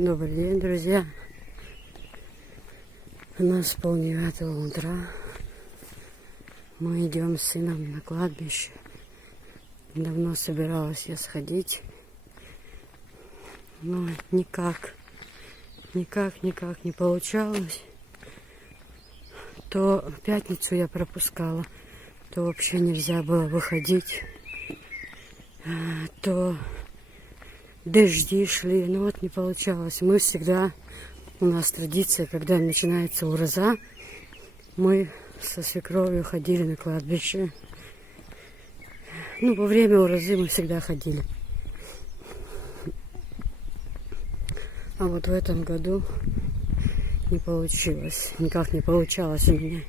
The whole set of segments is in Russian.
Добрый день, друзья. У нас 8:30 утра. Мы идем с сыном на кладбище. Давно собиралась я сходить, но никак не получалось. То в пятницу я пропускала, то вообще нельзя было выходить, то дожди шли, ну вот не получалось. Мы всегда, у нас традиция, когда начинается уроза, мы со свекровью ходили на кладбище. Ну, во время урозы мы всегда ходили. А вот в этом году не получилось, никак не получалось у меня.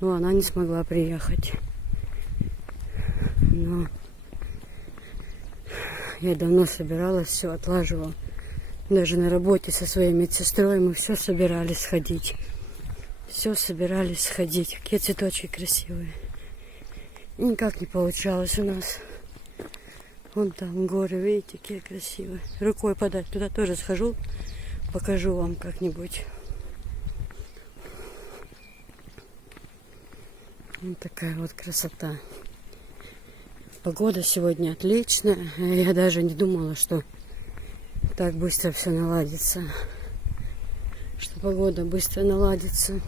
Ну, она не смогла приехать. Но я давно собиралась, все отлаживала. Даже на работе со своей медсестрой мы все собирались сходить. Все собирались сходить. Какие цветочки красивые. И никак не получалось у нас. Вон там горы, видите, какие красивые. Рукой подать. Туда тоже схожу. Покажу вам как-нибудь. Вот такая вот красота. Погода сегодня отличная. Я даже не думала, что так быстро все наладится. Что погода быстро наладится.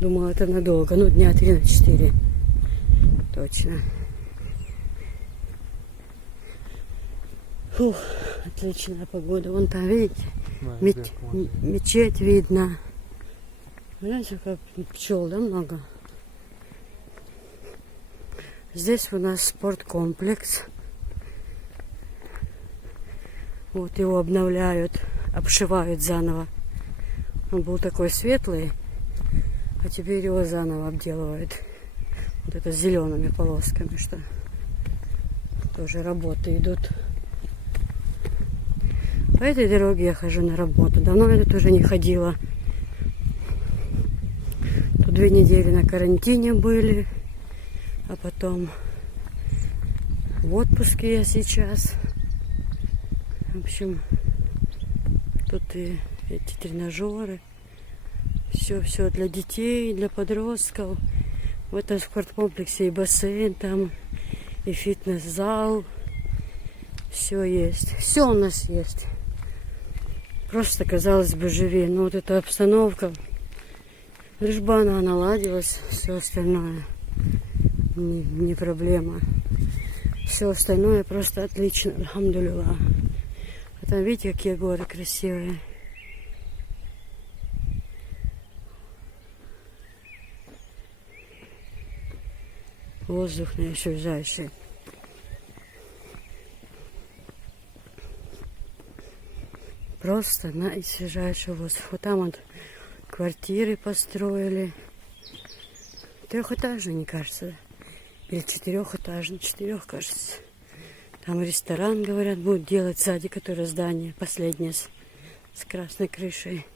Думала, это надолго. Ну, дня 3-4. Точно. Фух, отличная погода. Вон там, видите, мечеть видно. Знаете, как пчел, да, много? Здесь у нас спорткомплекс. Вот его обновляют, обшивают заново. Он был такой светлый, а теперь его заново обделывают. Вот это с зелеными полосками, что тоже работы идут. По этой дороге я хожу на работу. Давно я тут уже не ходила. Тут 2 недели на карантине были. А потом в отпуске я сейчас. В общем, тут и эти тренажеры. Все для детей, для подростков. В этом спорткомплексе и бассейн там, и фитнес-зал. Все есть. Все у нас есть. Просто, казалось бы, живи. Но вот эта обстановка, лишь бы она наладилась, все остальное не проблема. Все остальное просто отлично. Альхамдулилlah. А там, видите, какие горы красивые. Воздух наисвежайший. Просто наисвежайший воздух. Вот там вот квартиры построили. 3-этажный, не кажется. Или 4-этажный. 4, кажется. Там ресторан, говорят, будут делать сзади, которое здание последнее с красной крышей.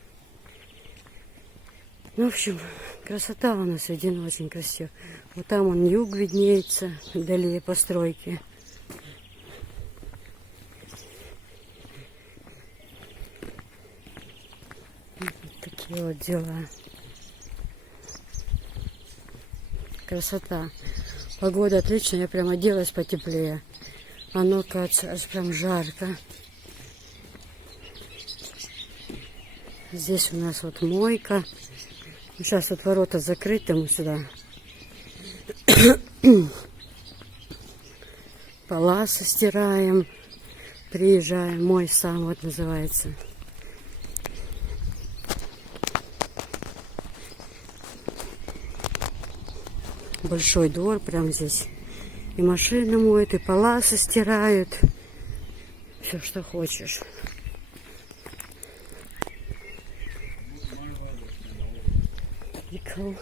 Ну, в общем, красота у нас видена очень красиво. Вот там он юг виднеется, вдали постройки. Вот такие вот дела. Красота. Погода отличная, я прям оделась потеплее. Оно, кажется, аж прям жарко. Здесь у нас вот мойка. Сейчас вот ворота закрыты, мы сюда паласы стираем, приезжаем, мой сам вот называется. Большой двор прям здесь. И машины моют, и паласы стирают. Все, что хочешь. Прикол.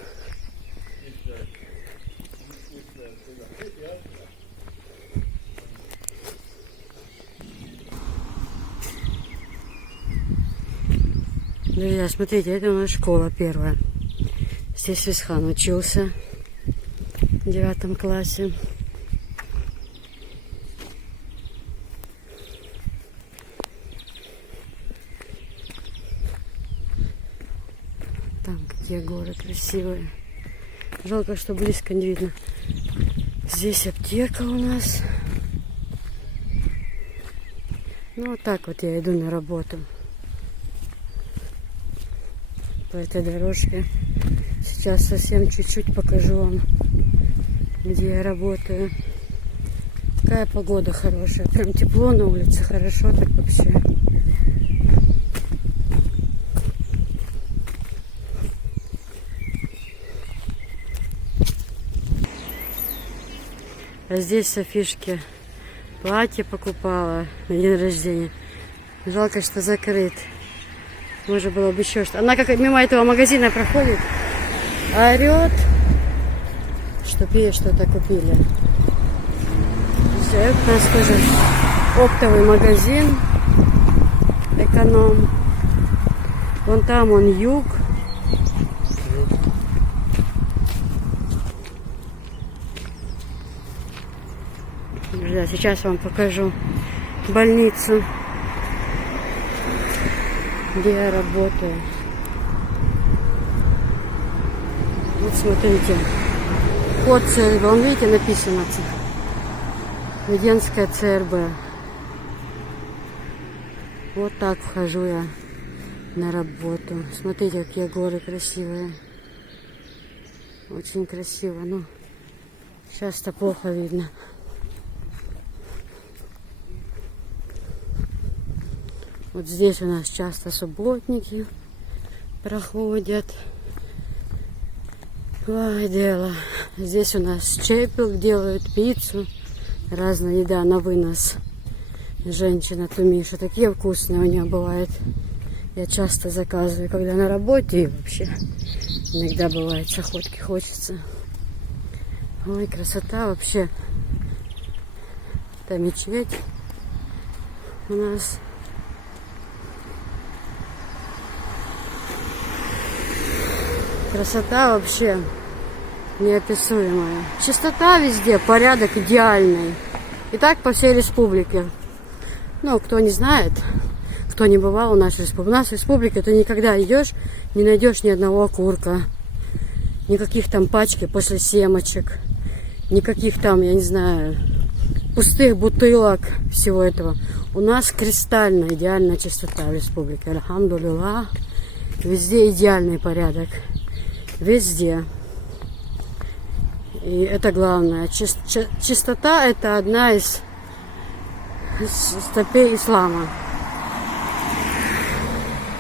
Друзья, смотрите, это у нас школа первая. Здесь Висхан учился в 9 классе. красивые. Жалко, что близко не видно. Здесь аптека у нас. Ну, вот так вот я иду на работу. По этой дорожке. Сейчас совсем чуть-чуть покажу вам, где я работаю. Какая погода хорошая. Прям тепло на улице, хорошо так вообще. А здесь Софишке платье покупала на день рождения. Жалко, что закрыт. Может было бы еще что. Она как мимо этого магазина проходит, орет, чтоб ей что-то купили. Все, это у нас тоже оптовый магазин, эконом. Вон там он юг. Друзья, сейчас вам покажу больницу, где я работаю. Вот смотрите, код ЦРБ, вон видите, написано Веденская ЦРБ. Вот так вхожу я на работу. Смотрите, какие горы красивые. Очень красиво, но сейчас-то плохо видно. Вот здесь у нас часто субботники проходят. Ой, дело. Здесь у нас чепел делают, пиццу. Разная еда на вынос. Женщина Тумиша. Такие вкусные у нее бывают. Я часто заказываю, когда на работе и вообще. Иногда бывает, с охотки хочется. Ой, красота вообще. Это мечеть у нас. Красота вообще неописуемая. Чистота везде, порядок идеальный. И так по всей республике. Ну, кто не знает, кто не бывал в нашей республике. У нас в республике ты никогда идешь, не найдешь ни одного окурка. Никаких там пачки после семечек. Никаких там, я не знаю, пустых бутылок, всего этого. У нас кристально идеальная чистота в республике. Альхамдулилlah. Везде идеальный порядок. Везде. И это главное. Чистота — это одна из стопей ислама.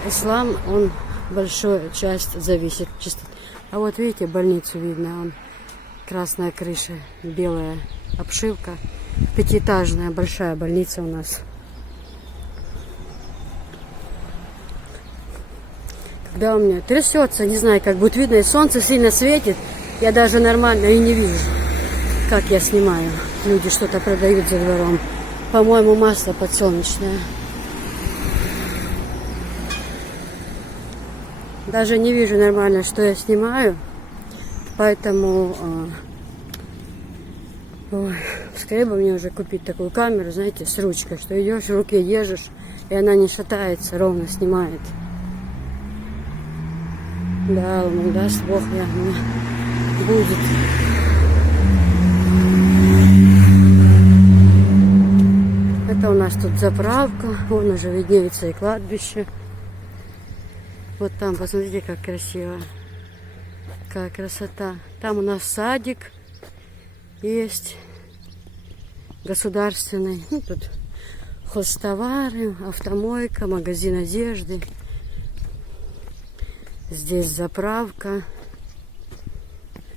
Ислам, он большую часть зависит от чистоты. А вот видите, больницу видно. Он, красная крыша, белая обшивка. Пятиэтажная большая больница у нас. Да, у меня трясется, не знаю, как будет видно, и солнце сильно светит, я даже нормально и не вижу, как я снимаю. Люди что-то продают за двором. По-моему, масло подсолнечное. Даже не вижу нормально, что я снимаю, поэтому скорее бы мне уже купить такую камеру, знаете, с ручкой, что идешь, в руке держишь, и она не шатается, ровно снимает. Да, ну, даст Бог, будет. Это у нас тут заправка. Вон уже виднеется и кладбище. Вот там, посмотрите, как красиво. Какая красота. Там у нас садик есть. Государственный. Ну, тут хозтовары, автомойка, магазин одежды. Здесь заправка,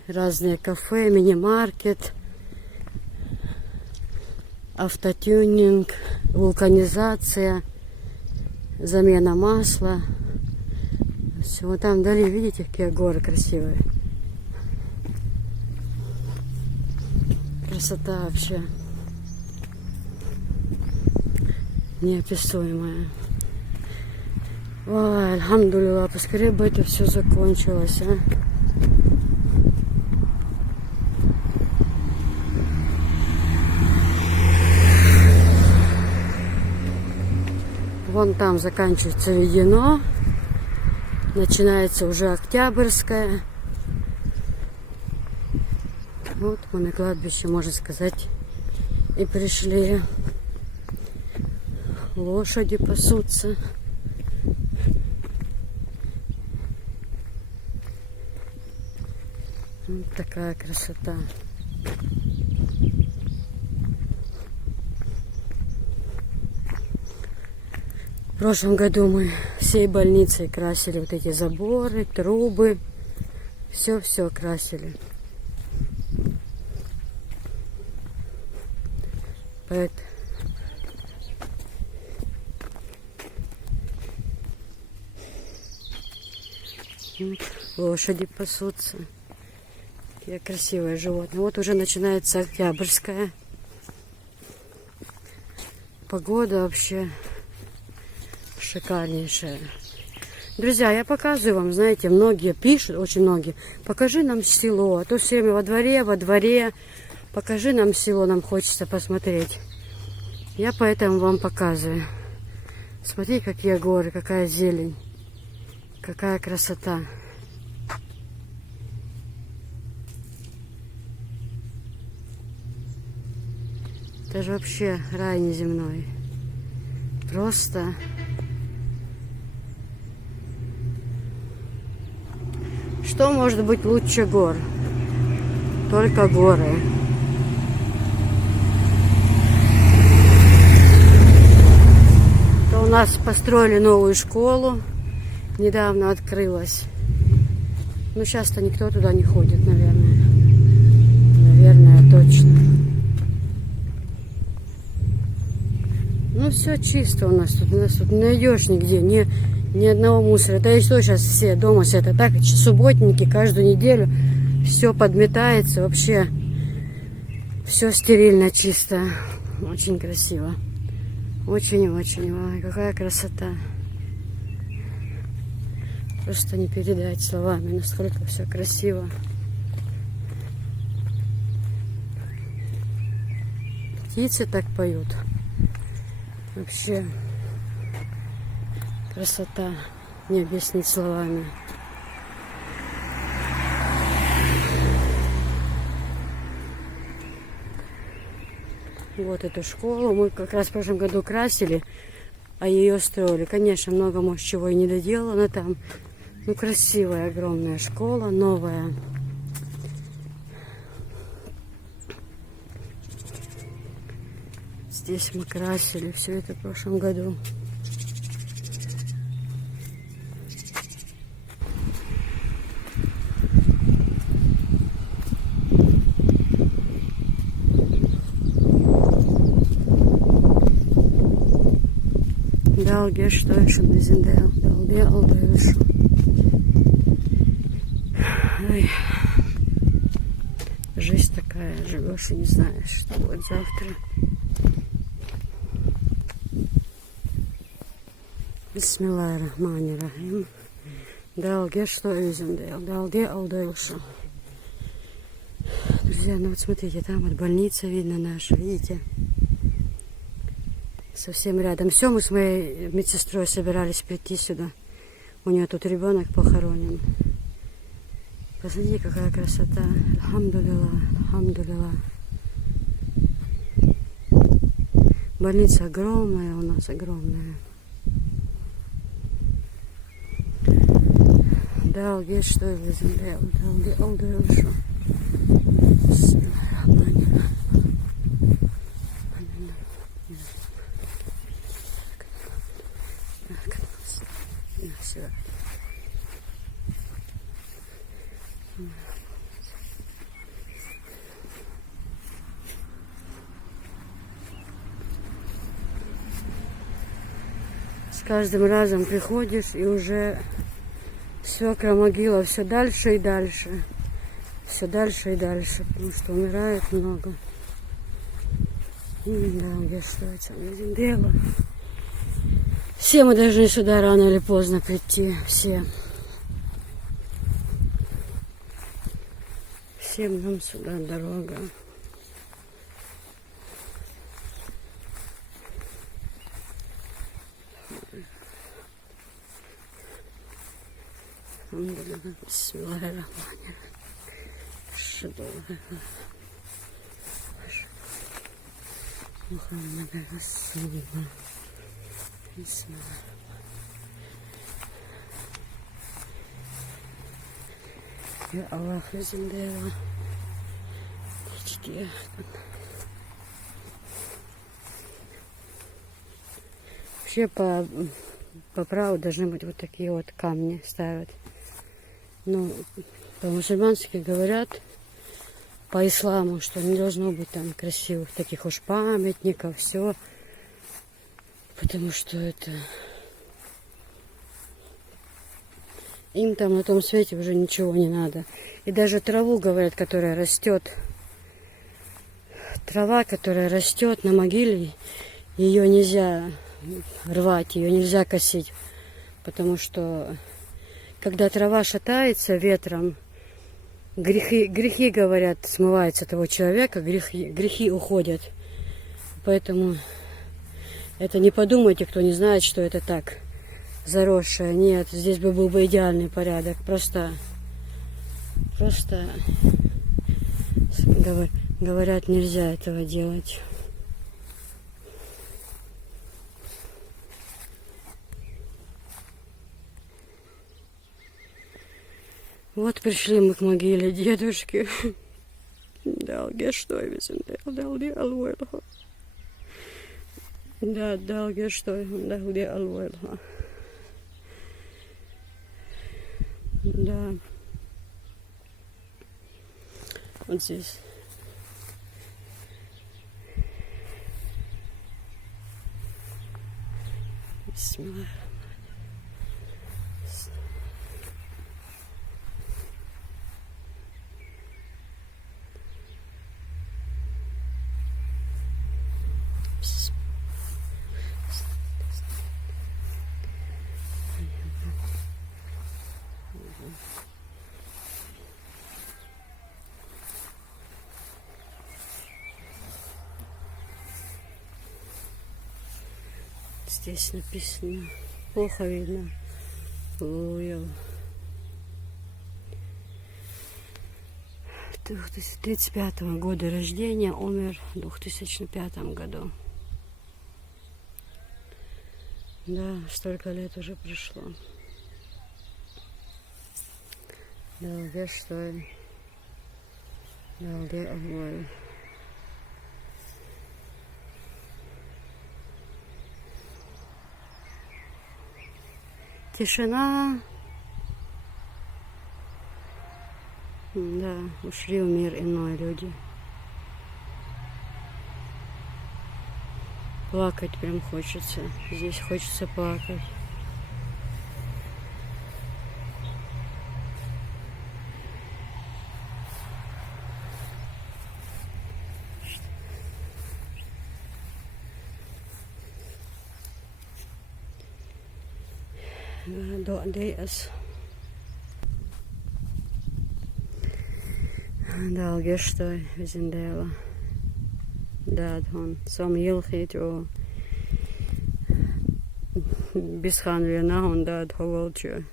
разные кафе, мини-маркет, автотюнинг, вулканизация, замена масла. Все, вот там вдали, видите, какие горы красивые. Красота вообще неописуемая. Ой, альхамдулилlah, поскорее бы это все закончилось, а. Вон там заканчивается Ведено, начинается уже Октябрьская, Вот мы на кладбище, можно сказать, и пришли. Лошади пасутся. Вот такая красота. В прошлом году мы всей больницей красили вот эти заборы, трубы. Все красили. Поэтому лошади пасутся. Какие красивые животные. Вот уже начинается октябрьская. Погода вообще шикарнейшая. Друзья, я показываю вам, знаете, многие пишут, очень многие, покажи нам село, а то все время во дворе, покажи нам село, нам хочется посмотреть. Я поэтому вам показываю. Смотри, какие горы, какая зелень, какая красота. Это же вообще рай неземной. Просто... Что может быть лучше гор? Только горы. То у нас построили новую школу. Недавно открылась. Но сейчас-то никто туда не ходит, наверное. Наверное, точно. Ну, все чисто у нас тут. У нас тут не найдешь нигде. Ни одного мусора. Да и что сейчас все дома сидят. Так, субботники каждую неделю все подметается. Вообще все стерильно, чисто. Очень красиво. Очень-очень. Ой, какая красота. Просто не передать словами, насколько все красиво. Птицы так поют. Вообще красота не объяснить словами. Вот эту школу мы как раз в прошлом году красили, а ее строили. Конечно, много, может, чего и не доделано там. Ну, красивая, огромная школа, новая. Здесь мы красили все это в прошлом году. Далге, что еще на земле? Далге, алдешу. Ой. Жизнь такая, живешь и не знаешь, что будет завтра. Бисмиллахир-рахманир-рахим. Далге, что изюмдейл. Далге, алдешу. Друзья, ну вот смотрите, там вот больница видно наша, видите? Совсем рядом. Все, мы с моей медсестрой собирались прийти сюда. У нее тут ребенок похоронен. Посмотрите, какая красота. Альхамдулилlah, альхамдулилlah. Больница огромная у нас, огромная. Далге, что вы сделали? Далге, алдешу. Бисмиллахир-рахманир-рахим. С каждым разом приходишь и уже свекра могила все дальше и дальше. Все дальше и дальше, потому что умирает много. Да, где что это дело. Все мы должны сюда рано или поздно прийти. Все. Всем нам сюда дорога. Бисмиллахир-рахманир-рахим. Наша долгая. Мухаммада Расулла. Я Аллах изиндела. Вообще по праву должны быть вот такие вот камни ставят. Ну, по-мусульмански говорят, по исламу, что не должно быть там красивых таких уж памятников, все. Потому что это... Им там на том свете уже ничего не надо. И даже траву, говорят, которая растет. Трава, которая растет на могиле, ее нельзя рвать, ее нельзя косить. Потому что когда трава шатается ветром, грехи, говорят, смываются того человека, грехи уходят. Поэтому это не подумайте, кто не знает, что это так заросшее. Нет, здесь бы был бы идеальный порядок. Просто говорят, нельзя этого делать. Вот пришли мы к могиле дедушки. Далге что далге алвойлха. Да, далге что далге алвойлха. Да. Вот здесь. Бисмилlah. Здесь написано, плохо видно, Луил. 1935 года рождения, умер в 2005 году. Да, столько лет уже прошло. Далге что ли? Далге Аллой. Тишина. Да, ушли в мир иной люди. Плакать прям хочется. Здесь хочется плакать. До'дейас. Dalge что изиндела. Да, он сам елхит о бисхан вена он да ховалчу.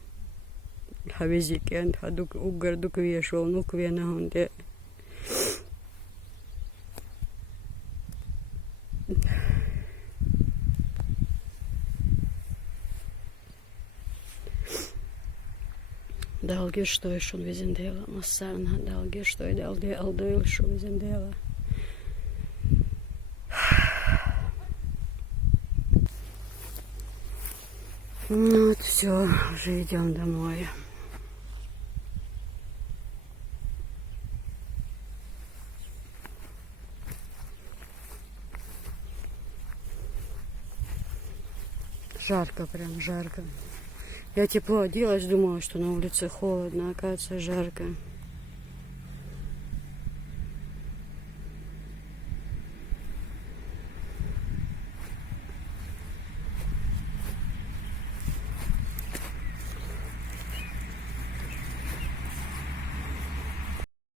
Хавизикен хадук угардук вешал нук вена он де. Dalge что schon визиндела. Массарна далге что далге алдойл что визиндела. Ну вот все, уже идем домой. Жарко, прям жарко. Я тепло оделась, думала, что на улице холодно, оказывается жарко.